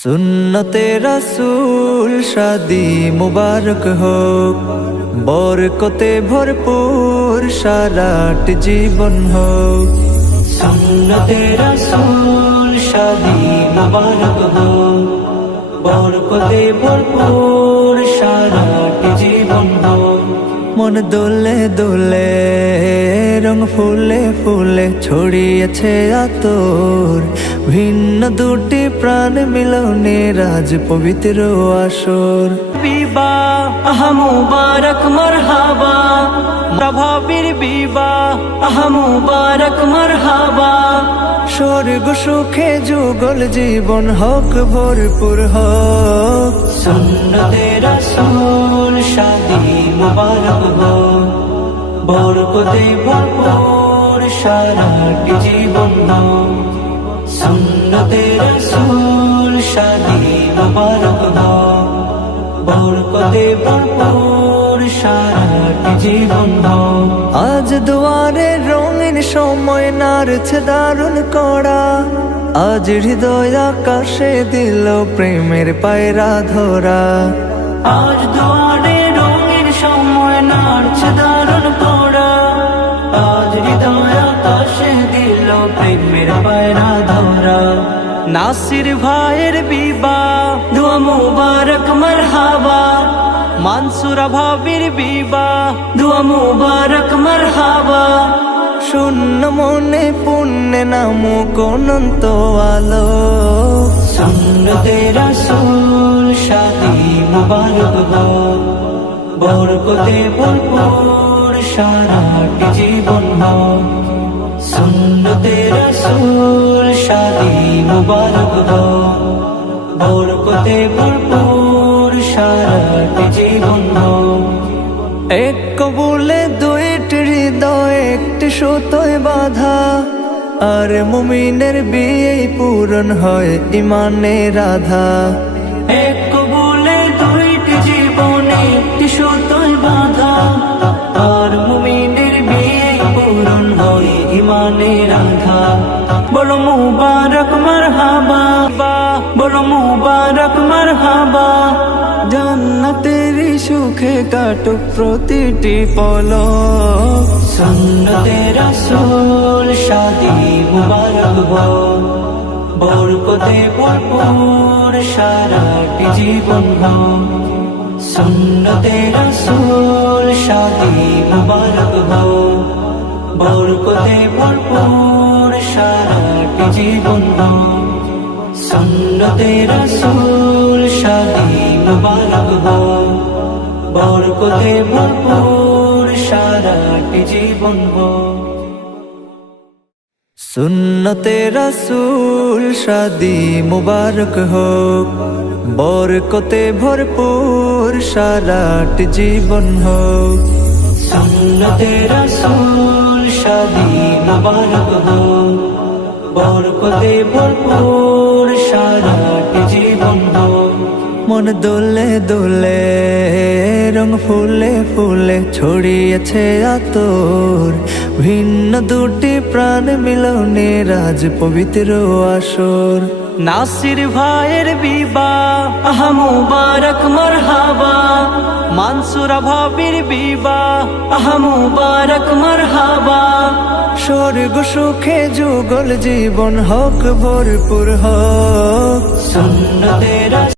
সুন্নতে রাসূল শাদি মুবারক হোক, বরকতে ভরপুর সারাট জীবন হোক। সুন্নতে রাসূল শাদি মুবারক হোক, বরকতে ভরপুর সারাট জীবন হোক। মন দোলে দোলে রং ফুলে ফুলে ছড়িয়েছে আতর, ভিন্ন দুটি প্রাণ মিলনে রাজ পবিত্র আসর। বিবাহ মুবারক মারহাবা, প্রভাবীর বিবাহ মুবারক মারহাবা। স্বর্গ সুখে যুগল জীবন হোক ভরপুর হোক। সুন্নতে রাসূল শাদি মুবারক হোক, বরকতে ভরপুর সারাট জীবন হোক। সুন্নতে রাসূল শাদি মুবারক হোক, বরকতে ভরপুর সারাট জীবন হোক। আজ দুয়ারে রঙিন সময় নাড়ছে দারুণ কড়া, আজ হৃদয় আকাশে দিল প্রেমের পায়রা ধরা। আজ দুয়ারে রঙিন সময় নাড়ছে দারুণ কড়া, আজ হৃদয় আকাশে দিল প্রেমের পায়রা ধরা। নাসির ভাইয়ের বিবাহ দোয়া মুবারক মারহাবা, মানসুর ভাবির বিবাহ দোয়া মুবারক মারহাবা। শূন্য মনে পুণ্যে নামুক অনন্ত আলো। সুন্নতে রাসূল শাদি মুবারক হোক, বরকতে ভরপুর সারাট জীবন হোক। সুন্নতে রাসূল শাদি মুবারক হোক, বরকতে ভরপুর সারাট জীবন হোক। এক কবুলে দুইটি হৃদয় একটি সুতোয় বাঁধা, আর মুমিনের বিয়ে পূরণ হয় ইমানের আধা। এক কবুলে দুইটি জীবন একটি সুতোয় বাঁধা, আর মুমিনের বিয়ে পূরণ হয় ইমানের আধা। বলো মুবারক মারহাবা, বলো মুবারক মারহাবা। জান্নাতের সুখে কাটুক প্রতিটি পলক। সুন্নতে রাসূল শাদি মুবারক হোক, বরকতে ভরপুর সারাট জীবন হোক। সুন্নতে রাসূল শাদি মুবারক হোক, বরকতে ভরপুর সারাট জীবন হোক। সুন্নতে রাসূল শাদি মুবারক হোক, বরকতে ভরপুর সারাট জীবন হোক। সুন্নতে রাসূল শাদি মুবারক হোক, বরকতে ভরপুর সারাট জীবন হোক। সুন্নতে রাসূল শাদি মুবারক হোক, বরকতে ভরপুর সারাট জীবন হোক। মন দোলে দোলে রং ফুলে ফুলে ছড়িয়েছে আতর, ভিন্ন দুটি প্রাণ মিলনে রাজ পবিত্র আসর। নাসির ভাইয়ের বিবাহ মুবারক মারহাবা, মানসুর ভাবির বিবাহ মুবারক মারহাবা। স্বর্গ সুখে যুগল জীবন হোক ভরপুর হোক। সুন্নতে